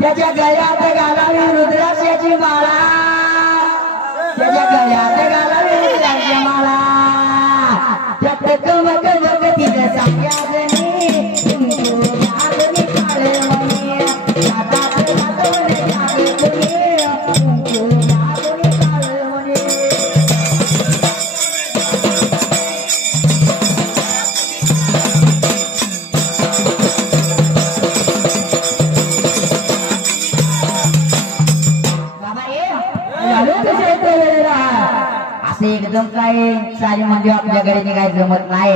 त्याच्या गळ्यात घालावी रुद्राक्षाची माळा, त्याच्या गळ्यात घालावी रुद्राक्षाची माळा, त्यात कवक वक तिथे सांग्याजनी तुमको आगनी काळे मनी हातात हातवले जागे कोणी तुमको आगनी काळे मनी असे एकदम काय सारी म्हणजे आपल्या घरी निघाय जमत नाही.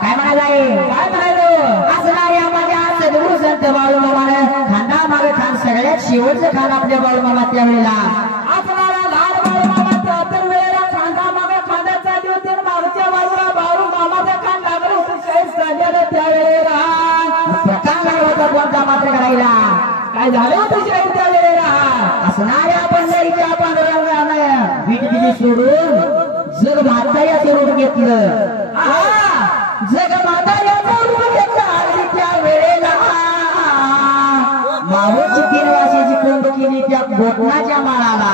काय म्हणायला काय म्हणायलो असणाऱ्या माझ्या सद्गुरु संत बाळूमामाने खांदा मागे खान सगळ्यात शेवटचं खान आपल्या बाळूमामा त्यावेळेला असणारा लहान बाळूमामा त्या वेळेला खांदा मागे खांदा चालली होती आणि मागच्या बाजूला बाळूमामाचं खान लागलं होतं शाहीर झालेलं त्यावेळेला प्रकार लागला होता कोणता मात्र करायला काय झालं होतं शाहीर त्यावेळेला असणाऱ्या पंढरीच्या पांडुरंगाने बीट बिजी सोडून जग माता या स्वरूप घेतलं. जग माता या स्वरूप घेतलं आणि त्या वेळेला मावळची 3 वर्षाची कोंब केली त्या घोटणाच्या माळाला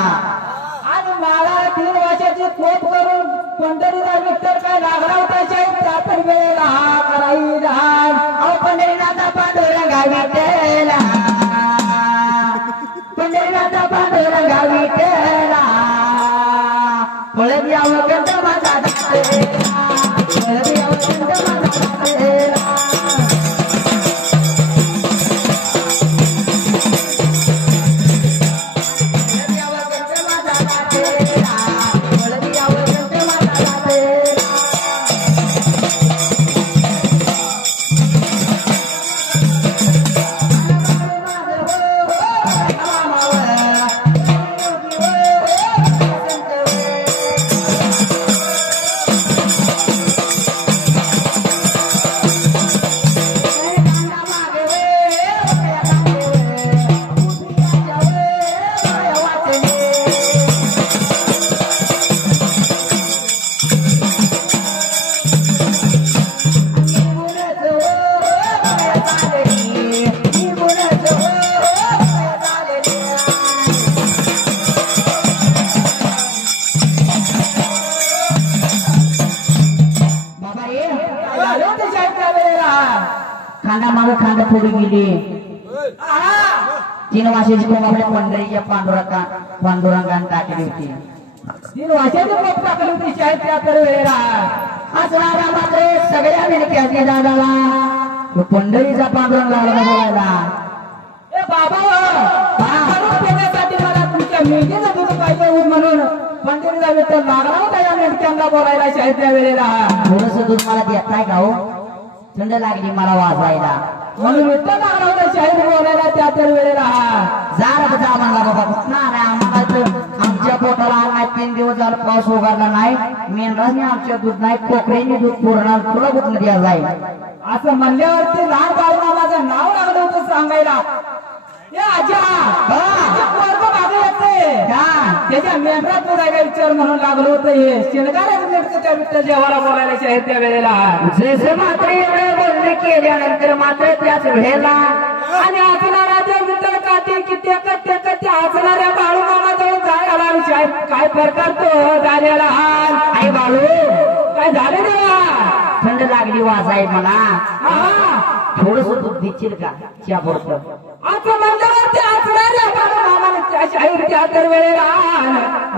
आणि माळा 3 वर्षाची कोप करून पंढरीला विठ्ठल काय लागला होता शाहीर त्या पण वेळेला करायला अहो पंढरीनाथा पांडुरंगा विठ्ठला पंढरीनाथा पांडुरंगा विठ्ठला पळत यावं कंठ माझा दातेला पळत यावं कंठ माझा दातेला पळत यावं कंठ माझा दातेला पळत यावं कंठ माझा दातेला केली 3 वर्षाची कोंब आपल्या पंढरीच्या पांडुरंगाने टाकली होती 3 वर्षाची कोंब टाकली होती शाळेत त्या तर वेळेला असणारा मात्र सगळ्या मेनक्याचे दादाला पंढरीचा पांडुरंग लागला बोलायला ए बाबा देण्यासाठी मला तुमच्या मेहंदीचं दूध पाहिजे म्हणून पंढरीला विठ्ठल लागला होता या मेहंद्यांना बोलायला शाळेत त्या वेळेला थोडस दूध मला देताय का हो थंड लागली मला वाजायला म्हणून विठ्ठल लागला होता शाळेत बोलायला त्या तर वेळेला जा म्हणला बाबा कुठं आम्हाला आमच्या पोटाला नाही 3 दिवस झालं पाऊस उघडला नाही मेंढराने आमच्या दूध नाही कोकरेने दूध पुरणार तुला कुठं द्या जाईल असं म्हणल्यावरती लहान बाळमामाचं नाव लागलं होतं सांगायला त्याच्या मेंढरात बोलायला विचार म्हणून लागलो होतं हे शेणगाऱ्याचं त्या विठ्ठल जेव्हा बोलायला शाळेत त्या वेळेला जसे मात्र एवढे बोलणे केल्यानंतर मात्र त्याच वेळेला आणि असणाऱ्या त्या विठ्ठल काठी किती कट्टे असणाऱ्या बाळूमामाजवळ जायला शाळेत काय प्रकार तो झालेला आई बाळू काय झालं देवा थंड लागली वाजाय मला थोडस दूध देशील का त्या बोलतो असं म्हणल्यावर ते असणाऱ्या बाळूमामाने त्या शाळेत त्या तर वेळेला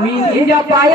मी हिच्या पाया